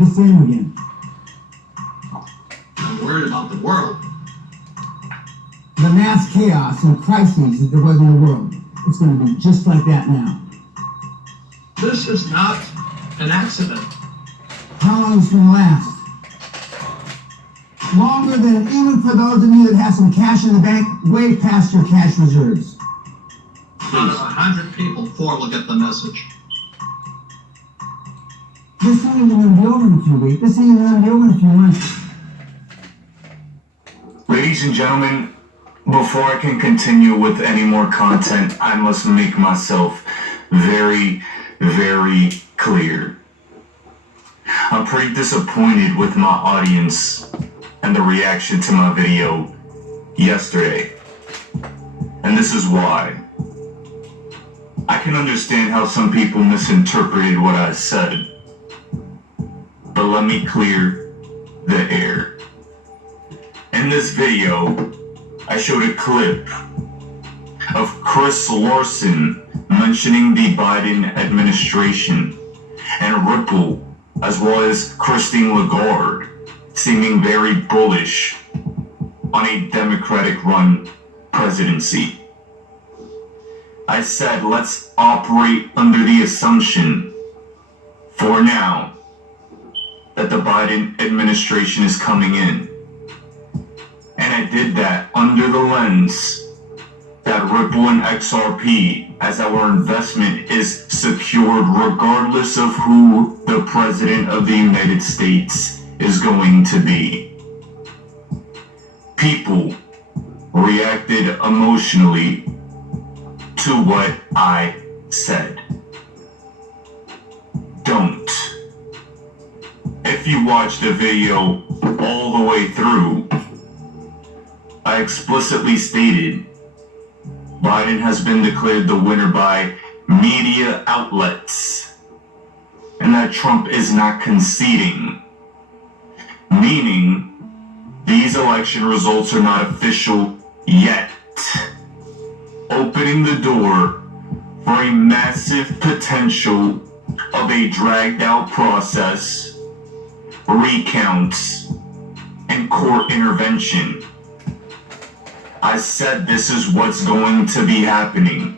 the same again. I'm worried about the world. The mass chaos and crises that there was in the world. It's going to be just like that now. This is not an accident. How long is it going to last? Longer than even for those of you that have some cash in the bank, way past your cash reserves. Out of 100 people, 4 will get the message. This ain't even going to be over in a few weeks. This ain't even going to be over in a few months. Ladies and gentlemen, before I can continue with any more content, I must make myself very, very clear. I'm pretty disappointed with my audience and the reaction to my video yesterday. And this is why. I can understand how some people misinterpreted what I said, but let me clear the air. In this video, I showed a clip of Chris Larson mentioning the Biden administration and Ripple, as well as Christine Lagarde, seeming very bullish on a Democratic-run presidency. I said, let's operate under the assumption, for now, that the Biden administration is coming in. And I did that under the lens that Ripple and XRP, as our investment, is secured regardless of who the President of the United States is going to be. People reacted emotionally to what I said. Don't. If you watch the video all the way through, I explicitly stated Biden has been declared the winner by media outlets, and that Trump is not conceding, meaning these election results are not official yet, opening the door for a massive potential of a dragged out process, recounts, and court intervention. I said this is what's going to be happening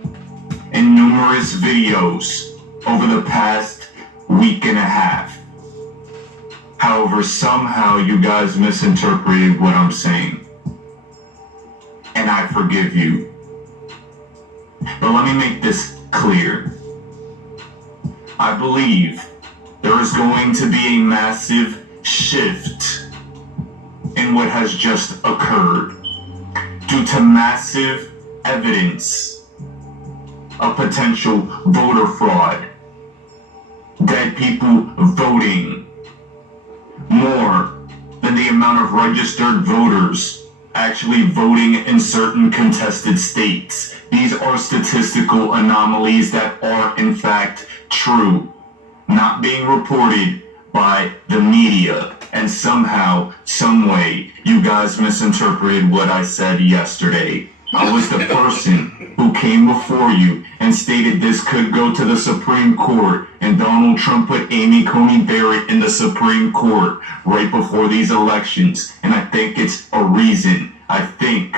in numerous videos over the past week and a half. However, somehow you guys misinterpreted what I'm saying. And I forgive you. But let me make this clear. I believe there is going to be a massive shift in what has just occurred due to massive evidence of potential voter fraud, dead people voting, more than the amount of registered voters actually voting in certain contested states. These are statistical anomalies that are in fact true, not being reported by the media. And somehow, some way, you guys misinterpreted what I said yesterday. I was the person who came before you and stated this could go to the Supreme Court, and Donald Trump put Amy Coney Barrett in the Supreme Court right before these elections. And I think it's a reason. I think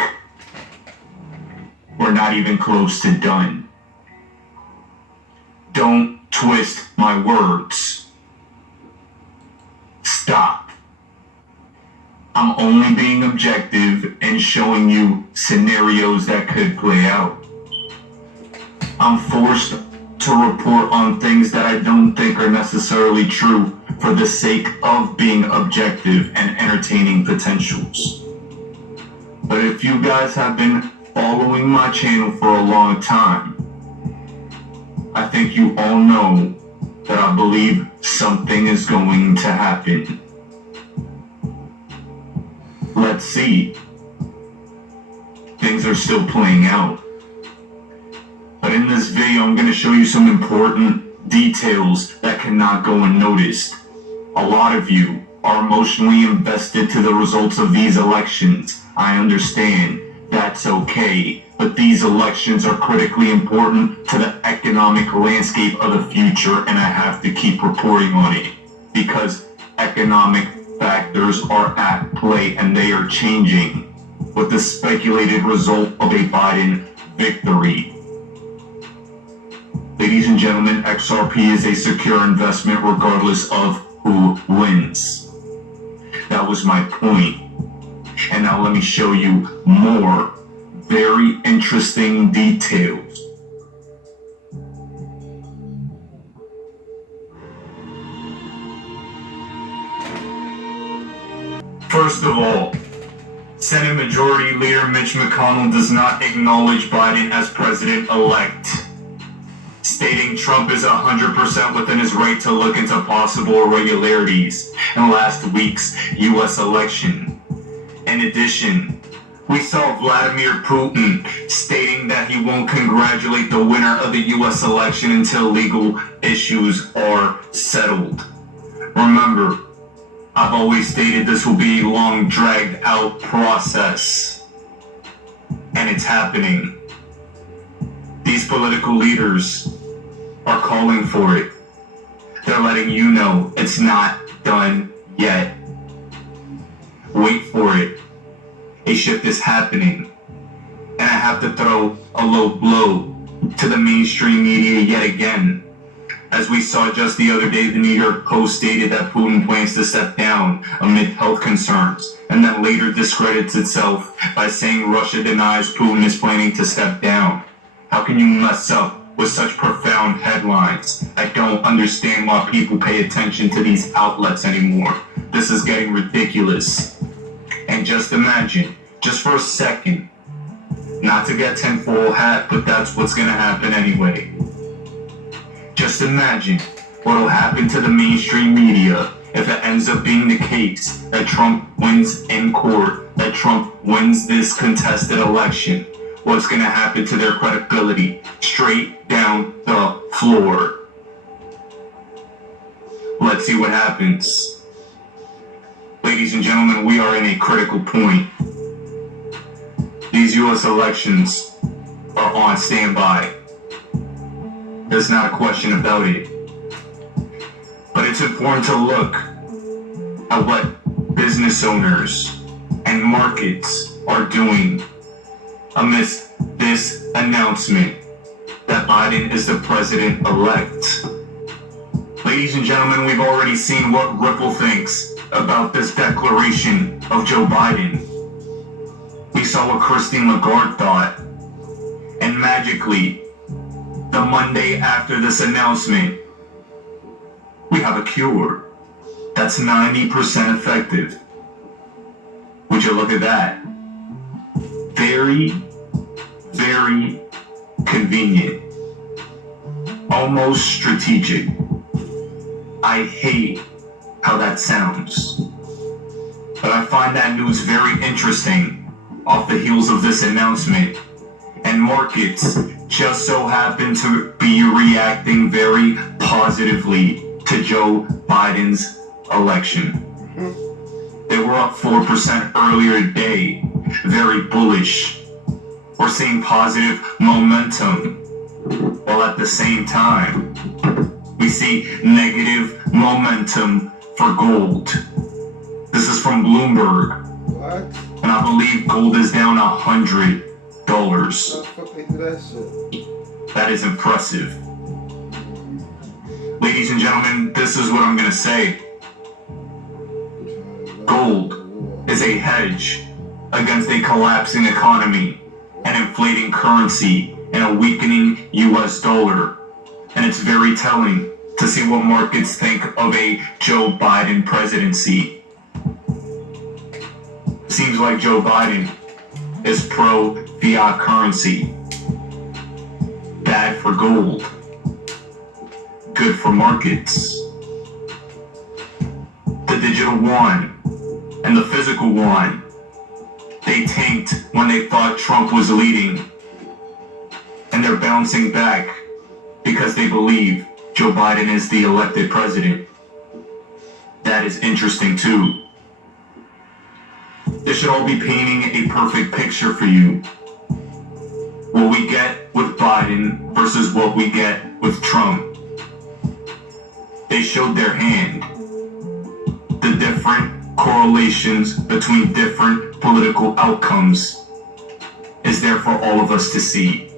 we're not even close to done. Don't twist my words. Stop. I'm only being objective and showing you scenarios that could play out. I'm forced to report on things that I don't think are necessarily true for the sake of being objective and entertaining potentials. But if you guys have been following my channel for a long time, I think you all know that I believe something is going to happen. Let's see. Things are still playing out. But in this video, I'm going to show you some important details that cannot go unnoticed. A lot of you are emotionally invested to the results of these elections. I understand. That's okay. But these elections are critically important to the economic landscape of the future, and I have to keep reporting on it. Because economic factors are at play and they are changing, with the speculated result of a Biden victory. Ladies and gentlemen, XRP is a secure investment regardless of who wins. That was my point. And now let me show you more very interesting details. First of all, Senate Majority Leader Mitch McConnell does not acknowledge Biden as president-elect, stating Trump is 100% within his right to look into possible irregularities in last week's U.S. election. In addition, we saw Vladimir Putin stating that he won't congratulate the winner of the U.S. election until legal issues are settled. Remember, I've always stated this will be a long, dragged-out process, and it's happening. These political leaders are calling for it. They're letting you know it's not done yet. Wait for it. A shift is happening. And I have to throw a low blow to the mainstream media yet again. As we saw just the other day, the New York Post stated that Putin plans to step down amid health concerns, and then later discredits itself by saying Russia denies Putin is planning to step down. How can you mess up with such profound headlines? I don't understand why people pay attention to these outlets anymore. This is getting ridiculous. And just imagine, just for a second, not to get tinfoil hat, but that's what's gonna happen anyway. Just imagine what'll happen to the mainstream media if it ends up being the case that Trump wins in court, that Trump wins this contested election. What's gonna happen to their credibility? Straight down the floor. Let's see what happens. Ladies and gentlemen, we are in a critical point. These U.S. elections are on standby. There's not a question about it. But it's important to look at what business owners and markets are doing amidst this announcement that Biden is the president-elect. Ladies and gentlemen, we've already seen what Ripple thinks about this declaration of Joe Biden. We saw what Christine Lagarde thought. And magically, the Monday after this announcement, we have a cure that's 90% effective. Would you look at that? Very, very convenient. Almost strategic. I hate how that sounds. But I find that news very interesting off the heels of this announcement. And markets just so happen to be reacting very positively to Joe Biden's election. They were up 4% earlier today, very bullish. We're seeing positive momentum, while at the same time, we see negative momentum for gold. This is from Bloomberg. What? And I believe gold is down $100. How the fuck they do that shit? That is impressive. Ladies and gentlemen, this is what I'm gonna say. Gold is a hedge against a collapsing economy, an inflating currency, and a weakening US dollar. And it's very telling to see what markets think of a Joe Biden presidency. Seems like Joe Biden is pro-fiat currency. Bad for gold. Good for markets. The digital yuan and the physical yuan, they tanked when they thought Trump was leading. And they're bouncing back because they believe Joe Biden is the elected president. That is interesting too. This should all be painting a perfect picture for you. What we get with Biden versus what we get with Trump. They showed their hand. The different correlations between different political outcomes is there for all of us to see.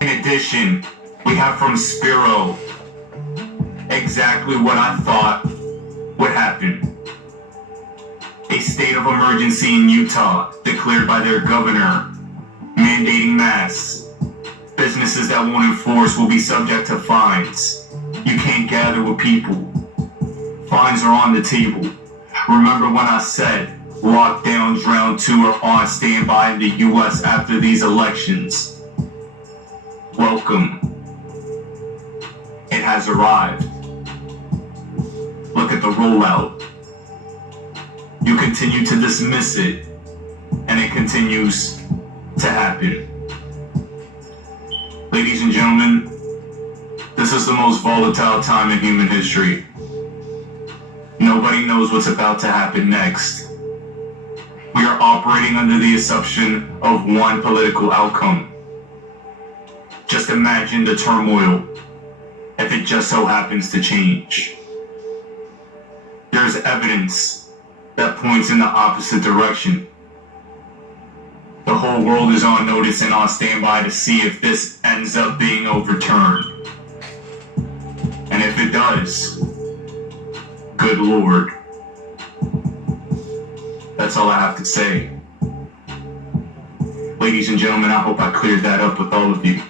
In addition, we have from Spiro exactly what I thought would happen. A state of emergency in Utah declared by their governor, mandating masks. Businesses that won't enforce will be subject to fines. You can't gather with people. Fines are on the table. Remember when I said lockdowns round 2 are on standby in the US after these elections? Welcome. It has arrived. Look at the rollout. You continue to dismiss it, and it continues to happen. Ladies and gentlemen, this is the most volatile time in human history. Nobody knows what's about to happen next. We are operating under the assumption of one political outcome. Just imagine the turmoil if it just so happens to change. There's evidence that points in the opposite direction. The whole world is on notice and on standby to see if this ends up being overturned. And if it does, good Lord. That's all I have to say. Ladies and gentlemen, I hope I cleared that up with all of you.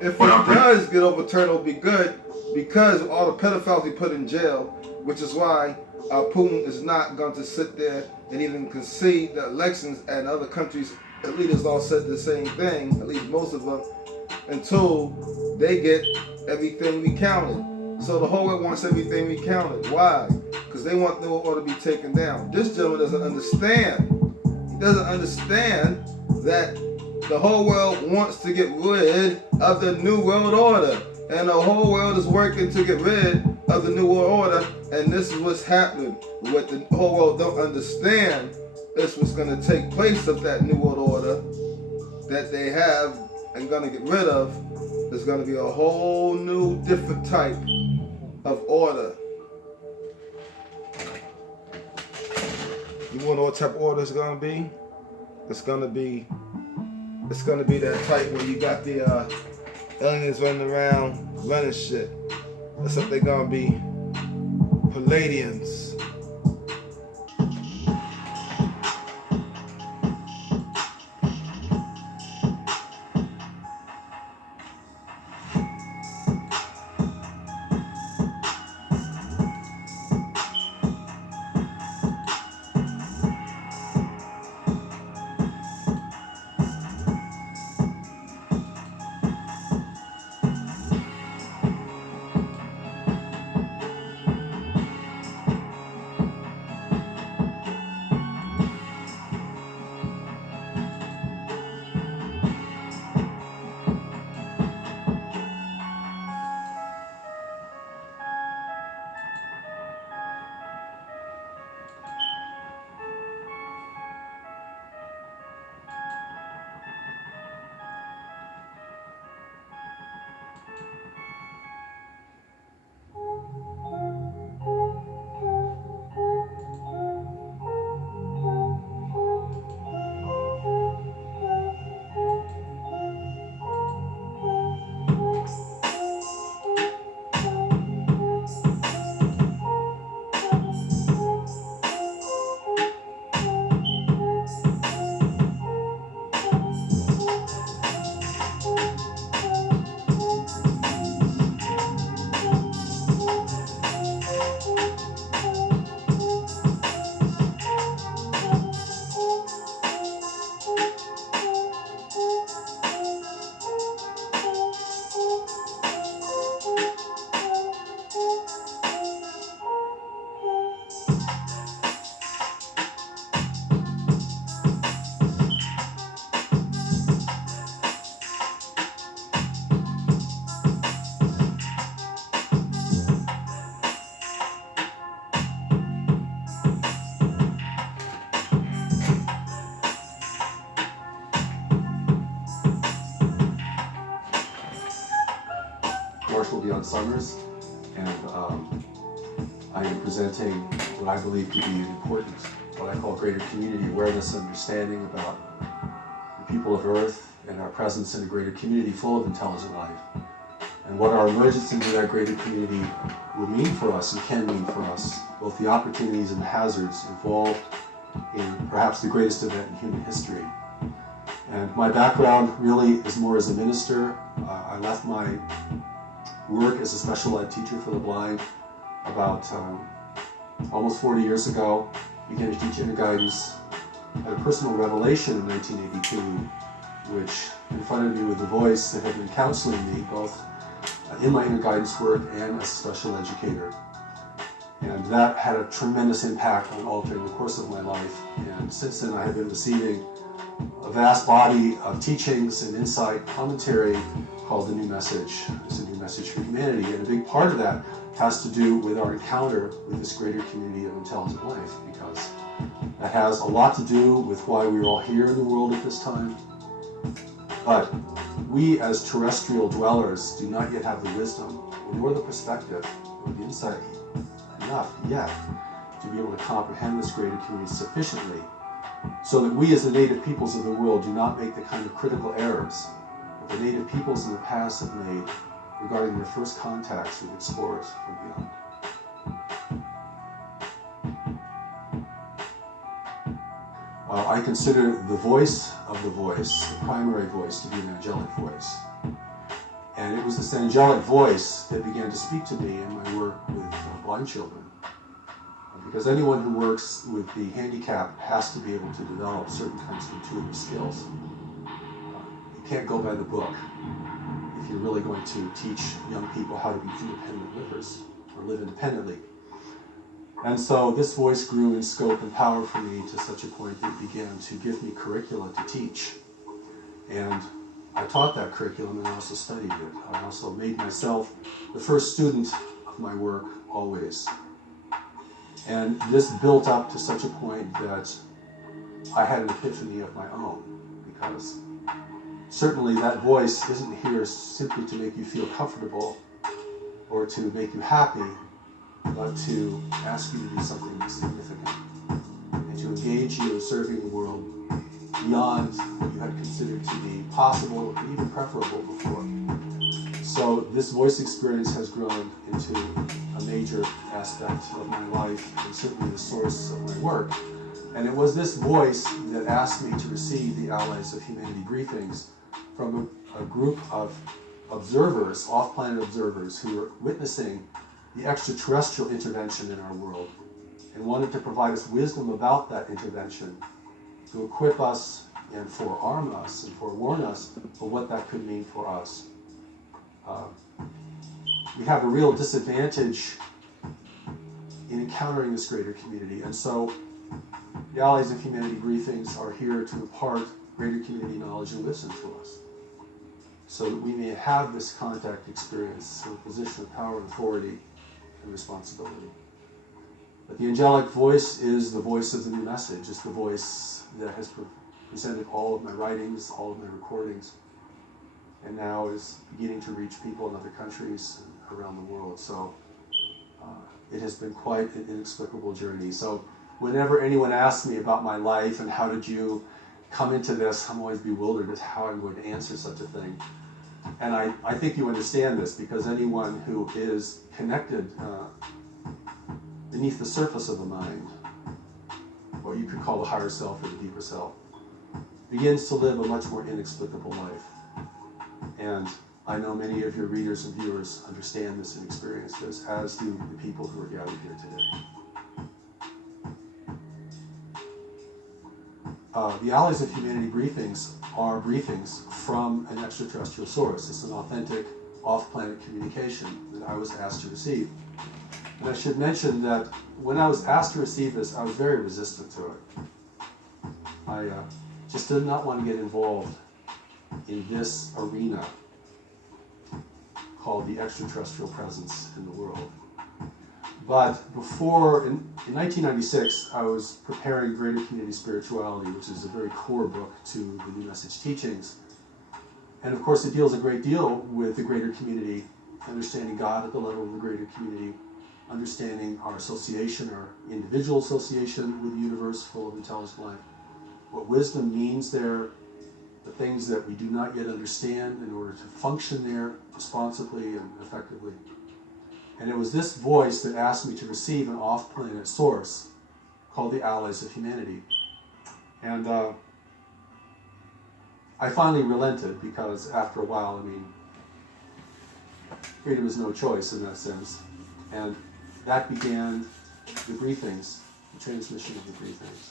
If it does get overturned, it'll be good because of all the pedophiles we put in jail, which is why Putin is not going to sit there and even concede the elections, and other countries' leaders all said the same thing, at least most of them, until they get everything recounted. So the whole world wants everything recounted. Why? Because they want the order to be taken down. This gentleman doesn't understand. He doesn't understand that the whole world wants to get rid of the New World Order. And the whole world is working to get rid of the New World Order. And this is what's happening. What the whole world don't understand is what's going to take place of that New World Order that they have and going to get rid of. There's going to be a whole new different type of order. You want to know what type of order it's going to be? It's going to be that type where you got the aliens running around running shit. Except they're going to be palladians. Marshall Beyond Summers, and I am presenting what I believe to be an important, what I call greater community awareness and understanding about the people of Earth and our presence in a greater community full of intelligent life, and what our emergence into that greater community will mean for us and can mean for us, both the opportunities and the hazards involved in perhaps the greatest event in human history. And my background really is more as a minister. I left my work as a special ed teacher for the blind about almost 40 years ago. Began to teach inner guidance. Had a personal revelation in 1982, which confronted me with the voice that had been counseling me both in my inner guidance work and as a special educator. And that had a tremendous impact on altering the course of my life. And since then I have been receiving a vast body of teachings and insight, commentary called The New Message. It's a new message for humanity. And a big part of that has to do with our encounter with this greater community of intelligent life, because that has a lot to do with why we're all here in the world at this time. But we as terrestrial dwellers do not yet have the wisdom, nor the perspective, or the insight enough yet to be able to comprehend this greater community sufficiently, so that we as the native peoples of the world do not make the kind of critical errors that the native peoples in the past have made regarding their first contacts with explorers from beyond. I consider the voice of the voice, the primary voice, to be an angelic voice. And it was this angelic voice that began to speak to me in my work with blind children. Because anyone who works with the handicapped has to be able to develop certain kinds of intuitive skills. You can't go by the book if you're really going to teach young people how to be independent livers or live independently. And so this voice grew in scope and power for me to such a point that it began to give me curricula to teach. And I taught that curriculum and I also studied it. I also made myself the first student of my work always. And this built up to such a point that I had an epiphany of my own, because certainly that voice isn't here simply to make you feel comfortable or to make you happy, but to ask you to do something significant and to engage you in serving the world beyond what you had considered to be possible or even preferable before. So this voice experience has grown into a major aspect of my life and certainly the source of my work. And it was this voice that asked me to receive the Allies of Humanity briefings from a group of observers, off-planet observers, who were witnessing the extraterrestrial intervention in our world and wanted to provide us wisdom about that intervention, to equip us and forearm us and forewarn us for what that could mean for us. We have a real disadvantage in encountering this greater community, and so the Allies of Humanity briefings are here to impart greater community knowledge and wisdom to us, so that we may have this contact experience from a position of power and authority and responsibility. But the angelic voice is the voice of the new message. It's the voice that has presented all of my writings, all of my recordings, and now is beginning to reach people in other countries around the world. So it has been quite an inexplicable journey. So whenever anyone asks me about my life and how did you come into this, I'm always bewildered at how I'm going to answer such a thing. And I think you understand this, because anyone who is connected beneath the surface of the mind, what you could call the higher self or the deeper self, begins to live a much more inexplicable life. And I know many of your readers and viewers understand this and experience this, as do the people who are gathered here today. The Allies of Humanity briefings are briefings from an extraterrestrial source. It's an authentic off-planet communication that I was asked to receive. And I should mention that when I was asked to receive this, I was very resistant to it. I just did not want to get involved in this arena called the extraterrestrial presence in the world. But before, in 1996, I was preparing Greater Community Spirituality, which is a very core book to the New Message teachings. And of course, it deals a great deal with the greater community understanding God at the level of the greater community, understanding our association, our individual association with the universe full of intelligent life, what wisdom means there, the things that we do not yet understand in order to function there responsibly and effectively. And it was this voice that asked me to receive an off-planet source called the Allies of Humanity. And I finally relented because after a while, I mean, freedom is no choice in that sense. And that began the briefings, the transmission of the briefings.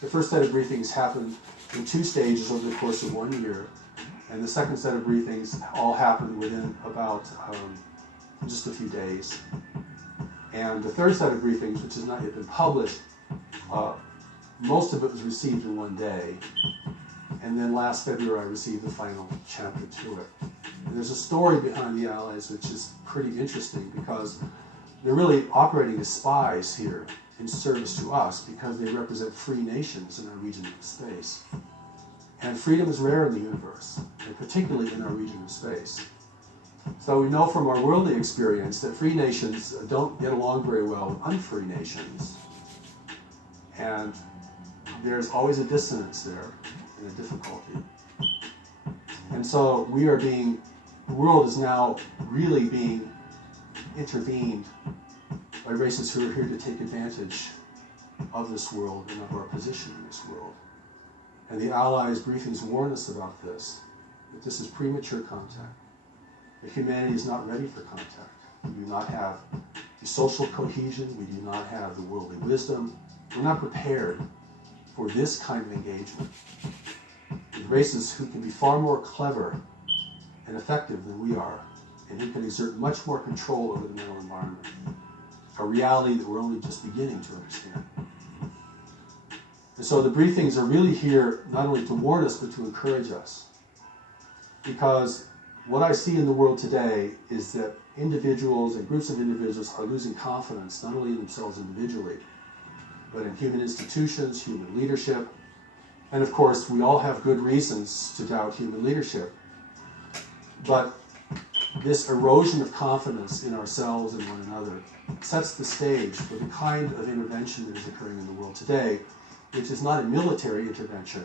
The first set of briefings happened in 2 stages over the course of 1 year, and the second set of briefings all happened within about just a few days. And the third set of briefings, which has not yet been published, most of it was received in 1 day. And then last February I received the final chapter to it. And there's a story behind the Allies which is pretty interesting because they're really operating as spies here in service to us because they represent free nations in our region of space. And freedom is rare in the universe, and particularly in our region of space. So we know from our worldly experience that free nations don't get along very well with unfree nations. And there's always a dissonance there and a difficulty. And so the world is now really being intervened by races who are here to take advantage of this world and of our position in this world. And the Allies briefings warn us about this, that this is premature contact, that humanity is not ready for contact. We do not have the social cohesion, we do not have the worldly wisdom, we're not prepared for this kind of engagement with races who can be far more clever and effective than we are, and who can exert much more control over the mental environment, a reality that we're only just beginning to understand. And so the briefings are really here not only to warn us, but to encourage us. Because what I see in the world today is that individuals and groups of individuals are losing confidence, not only in themselves individually, but in human institutions, human leadership. And of course, we all have good reasons to doubt human leadership. But this erosion of confidence in ourselves and one another sets the stage for the kind of intervention that is occurring in the world today, which is not a military intervention.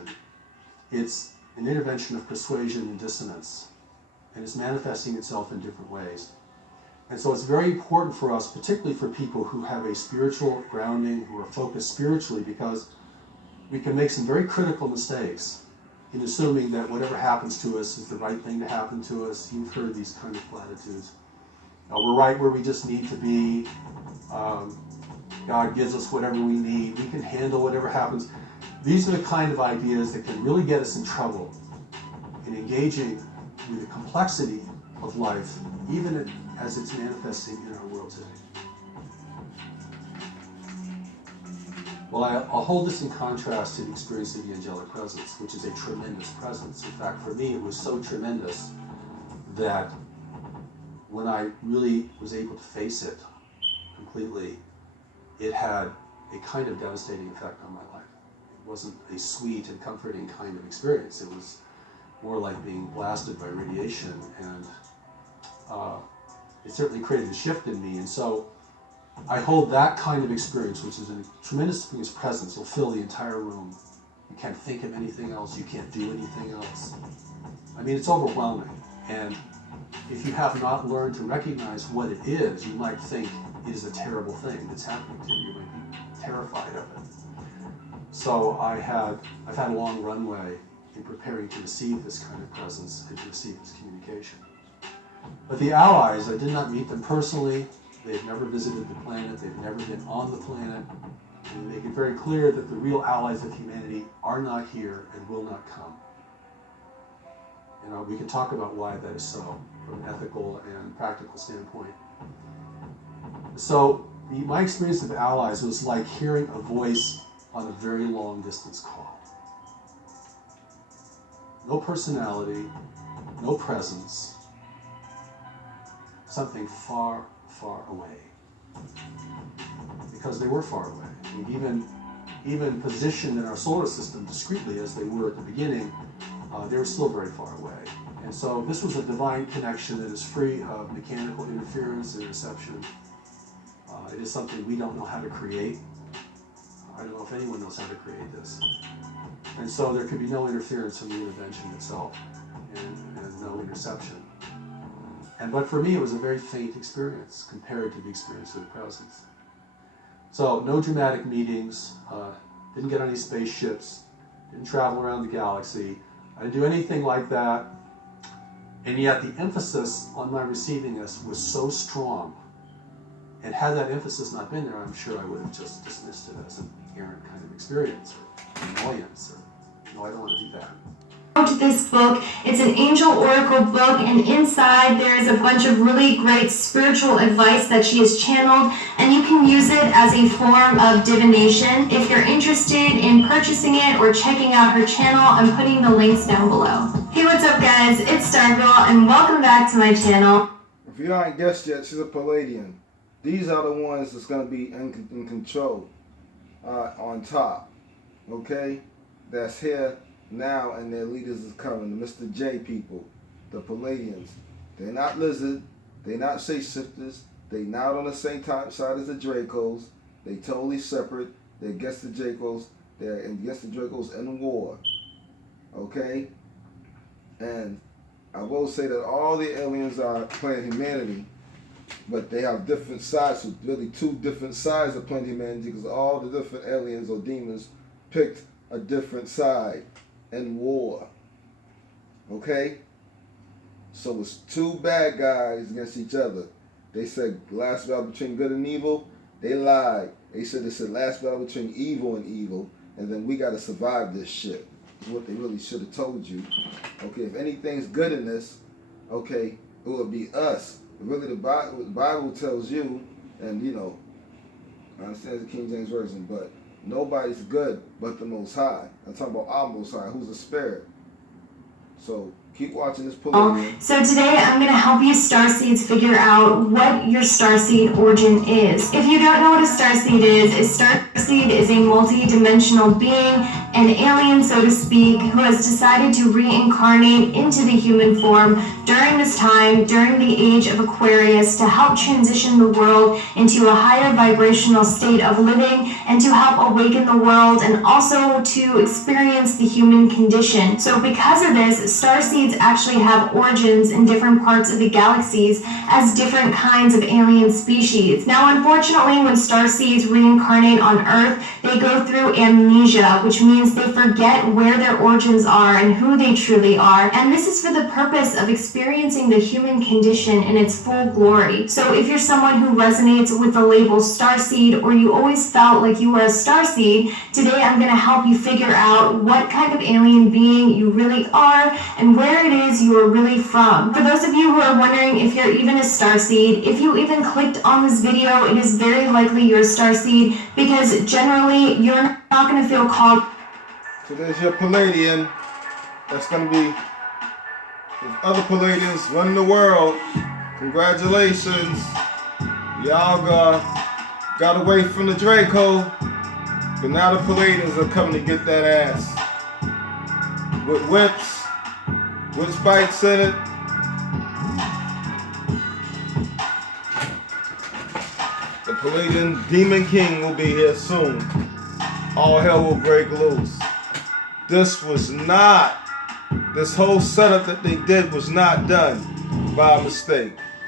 It's an intervention of persuasion and dissonance, and it's manifesting itself in different ways. And so it's very important for us, particularly for people who have a spiritual grounding, who are focused spiritually, because we can make some very critical mistakes in assuming that whatever happens to us is the right thing to happen to us. You've heard these kind of platitudes. We're right where we just need to be. God gives us whatever we need. We can handle whatever happens. These are the kind of ideas that can really get us in trouble in engaging with the complexity of life, even as it's manifesting in our world today. Well, I'll hold this in contrast to the experience of the angelic presence, which is a tremendous presence. In fact, for me, it was so tremendous that when I really was able to face it completely, it had a kind of devastating effect on my life. It wasn't a sweet and comforting kind of experience. It was more like being blasted by radiation, and it certainly created a shift in me. And so I hold that kind of experience, which is a tremendous experience presence, will fill the entire room. You can't think of anything else. You can't do anything else. I mean, it's overwhelming. And if you have not learned to recognize what it is, you might think it is a terrible thing that's happening to you. You might be terrified of it. So I've had a long runway in preparing to receive this kind of presence and to receive this communication. But the Allies, I did not meet them personally. They've never visited the planet. They've never been on the planet. And they make it very clear that the real allies of humanity are not here and will not come. And we can talk about why that is so from an ethical and practical standpoint. So my experience of allies was like hearing a voice on a very long distance call. No personality, no presence, something far, far away. Because they were far away. I mean, even positioned in our solar system discreetly as they were at the beginning, they were still very far away. And so this was a divine connection that is free of mechanical interference and interception. It is something we don't know how to create. I don't know if anyone knows how to create this. And so there could be no interference from the intervention itself, and no interception. But for me, it was a very faint experience compared to the experience of the presence. So no dramatic meetings, didn't get on any spaceships, didn't travel around the galaxy. I didn't do anything like that. And yet the emphasis on my receiving this was so strong. And had that emphasis not been there, I'm sure I would have just dismissed it as an errant kind of experience or annoyance or, no, I don't want to do that. Wrote this book. It's an angel oracle book, and inside there is a bunch of really great spiritual advice that she has channeled, and you can use it as a form of divination. If you're interested in purchasing it or checking out her channel, I'm putting the links down below. Hey, what's up guys? It's Stargirl, and welcome back to my channel. If you aren't guessed yet, she's a palladian. These are the ones that's going to be in control on top. Okay? That's here now, and their leaders is coming. The Mr. J people, the Palladians. They're not lizard. They're not shapeshifters. They're not on the same side as the Dracos. They totally separate. They're against the Dracos. They're against the Dracos in war. Okay? And I will say that all the aliens are playing humanity, but they have different sides, so really two different sides of playing humanity, because all the different aliens or demons picked a different side in war. Okay? So it's two bad guys against each other. They said last battle between good and evil. They lied. They said last battle between evil and evil, and then we got to survive this shit. Is what they really should have told you. Okay, if anything's good in this, okay, it would be us. Really, the Bible tells you, and you know, I understand the King James Version, but nobody's good but the Most High. I'm talking about our Most High, who's a spirit. So keep watching this Palladian. So today I'm going to help you starseeds figure out what your starseed origin is. If you don't know what a starseed is, a starseed is a multi-dimensional being, an alien so to speak, who has decided to reincarnate into the human form during this time, during the age of Aquarius, to help transition the world into a higher vibrational state of living and to help awaken the world and also to experience the human condition. So because of this, starseeds actually have origins in different parts of the galaxies as different kinds of alien species. Now, unfortunately, when starseeds reincarnate on Earth, they go through amnesia, which means they forget where their origins are and who they truly are. And this is for the purpose of experiencing the human condition in its full glory. So if you're someone who resonates with the label starseed, or you always felt like you were a starseed, today I'm going to help you figure out what kind of alien being you really are and where it is you are really from. For those of you who are wondering if you're even a starseed, if you even clicked on this video, it is very likely you're a starseed, because generally you're not going to feel called. So there's your Palladian. That's going to be the other Palladians running the world. Congratulations. Y'all got away from the Draco. But now the Palladians are coming to get that ass. With whips. With spikes in it. The Palladian Demon King will be here soon. All hell will break loose. This whole setup that they did was not done by mistake.